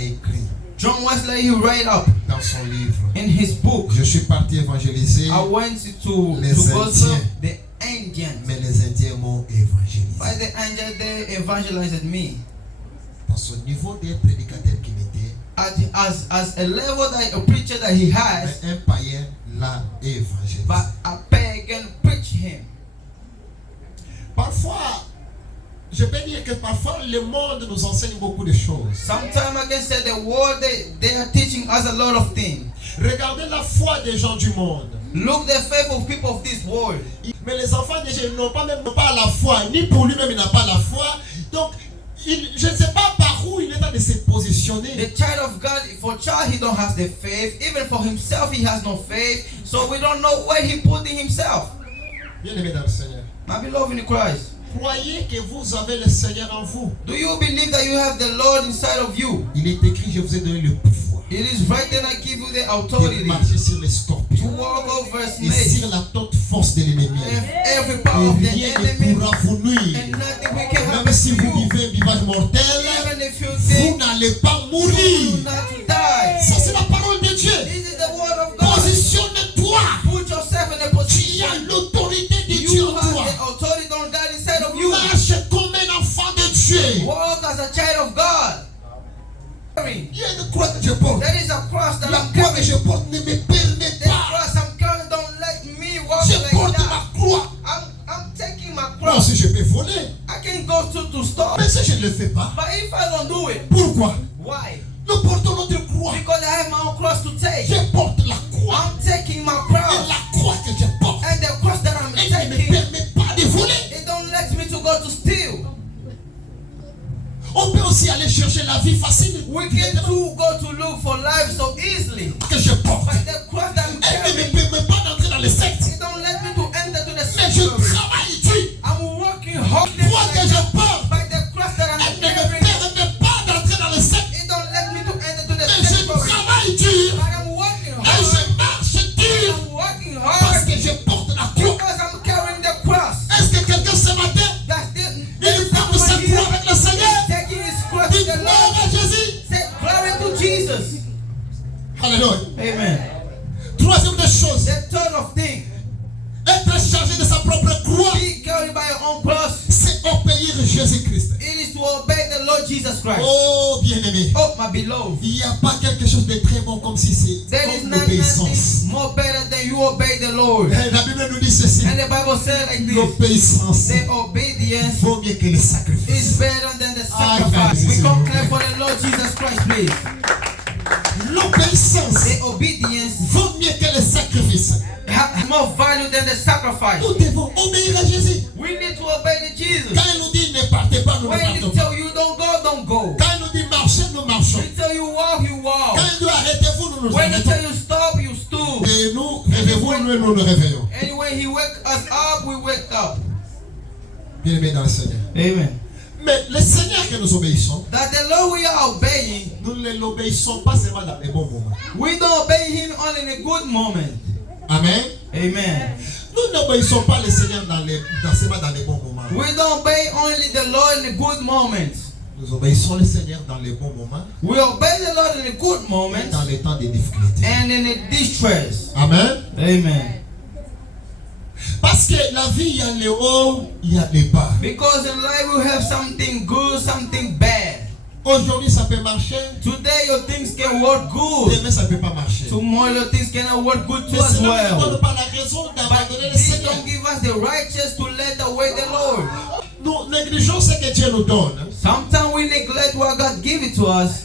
a écrit John Wesley, he wrote up dans son livre. in his book. Je suis parti évangéliser I went to les gospel Indiens. the Indians. Mais les Indiens m'ont évangélisé. By the angel, they evangelized me. Dans son niveau d'un prédicateur qu'il était, As a level that a preacher that he has, mais un païen l'a évangélisé. but a pagan preach him. Parfois, je peux dire que parfois le monde nous enseigne beaucoup de choses. Sometimes I can say the world, they are teaching us a lot of things. Regardez la foi des gens du monde. Look the faith of people of this world. Mais les enfants de Jésus n'ont pas même pas la foi, ni pour lui-même il n'a pas la foi. Donc, je ne sais pas par où il est en train de se positionner. The child of God, for child, he don't have the faith. Even for himself, he has no faith. So we don't know where he putting himself. Bien-aimé dans le Seigneur. My beloved in Christ, Croyez que vous avez le Seigneur en vous. do you believe that you have the Lord inside of you? Il est écrit, je vous ai donné le pouvoir It is right that I give you the de authority marcher sur les to scorpions walk over et snakes sur la toute force de l'ennemi. and every power of Et the rien ne enemy, pourra vous nuire. and nothing we can Même happen si to vous you. vivez un vivage mortel, Even if you vous think n'allez pas you mourir. will not die. Ça, c'est la parole de Dieu. This is the word of God. Positionne-toi. Put yourself in a Tu position. as l'autorité de Dieu You en have toi. the authority on God inside of you. Marche comme un enfant de Dieu. Walk as a child of God. Il y a une croix que je porte. There is a cross that La I'm croix que carrying. je porte ne me permet The pas. cross I'm carrying don't let me walk Je like porte that. ma croix. I'm taking my Moi cross. aussi, je peux voler. I can go to store. Mais si je ne le fais pas, But if I don't do it, pourquoi? why? Nous portons notre croix. Because I have my own cross to take. Je porte la croix. I'm taking my Et cross. la croix que je porte, And the cross that I'm elle ne me taking, permet pas de voler. it don't let me to go to steal. On peut aussi aller chercher la vie facile. We can too go to look for life so easily. Que je porte. But the cross that I'm Elle ne me carrying, permet pas d'entrer dans les sectes. it don't let me to enter to the Mais je sanctuary. travaille ici. I'm working hard. La croix que je porte, By the cross that I'm elle ne me carrying, permet pas d'entrer dans les sectes. it don't let me to enter to the Mais je sanctuary. travaille dur. But I'm working Et hard. je marche dur. I'm working Parce hard que je porte la croix. because I'm carrying the cross. Est-ce que quelqu'un ce matin, That's it. il porte sa croix avec le Seigneur? Taking his cross Dis to the gloire Lord. à Jésus. Say glory to Jesus. Alléluia. Amen. Troisième des choses, The third of thing, être chargé de sa propre croix, be carried by your own cross. c'est obéir Jésus-Christ. It is to obey the Lord Jesus Christ. Oh, bien-aimé. Oh, my beloved. Il n'y a pas quelque chose de très bon comme si c'est There is comme nothing l'obéissance. more better than you obey the Lord. La Bible nous dit ceci. And the Bible said like this, L'obéissance the obedience vaut mieux que le is sacrifice. better than the Ah, sacrifice. We c'est come bon. clap for the Lord Jesus Christ, please. L'obéissance The obedience vaut mieux que le sacrifice. has more value than the sacrifice. Nous devons obéir à Jésus. We need to obey the Jesus. Quand il nous dit ne partez pas, nous ne When he partons pas. tell you don't go, don't go. Quand il nous dit marchez, nous marchons. When he tell you walk, you walk. Quand il nous dit arrêtez-vous, nous nous When he arrêtons. tell you stop, you stop. Et nous, réveillez-vous, nous nous réveillons. And when he wake us up, we wake up. Bien-aimé dans le Seigneur. Amen. Mais le Seigneur que nous obéissons, That the Lord we are obeying, nous ne l'obéissons pas seulement dans les bons moments. we don't obey him only in a good moment. Amen. Amen. Nous n'obéissons pas le Seigneur seulement dans les bons moments. We don't obey only the Lord in a good moment. Nous obéissons le Seigneur dans les bons moments We obey the Lord in a good et moment dans les temps de difficulté. and in a distress. Amen. Amen. Parce que la vie, il y a les hauts, il y a les bas. Because in life we have something good, something bad. Aujourd'hui, ça peut marcher. Today your things can work good. Demain, ça ne peut pas marcher. Tomorrow your things cannot work good Mais too as cela ne nous well. donne pas la raison But d'abandonner le this Seigneur. don't give us the righteous to let away the Lord. Nous négligeons ce que Dieu nous donne Sometimes we neglect what God give it to us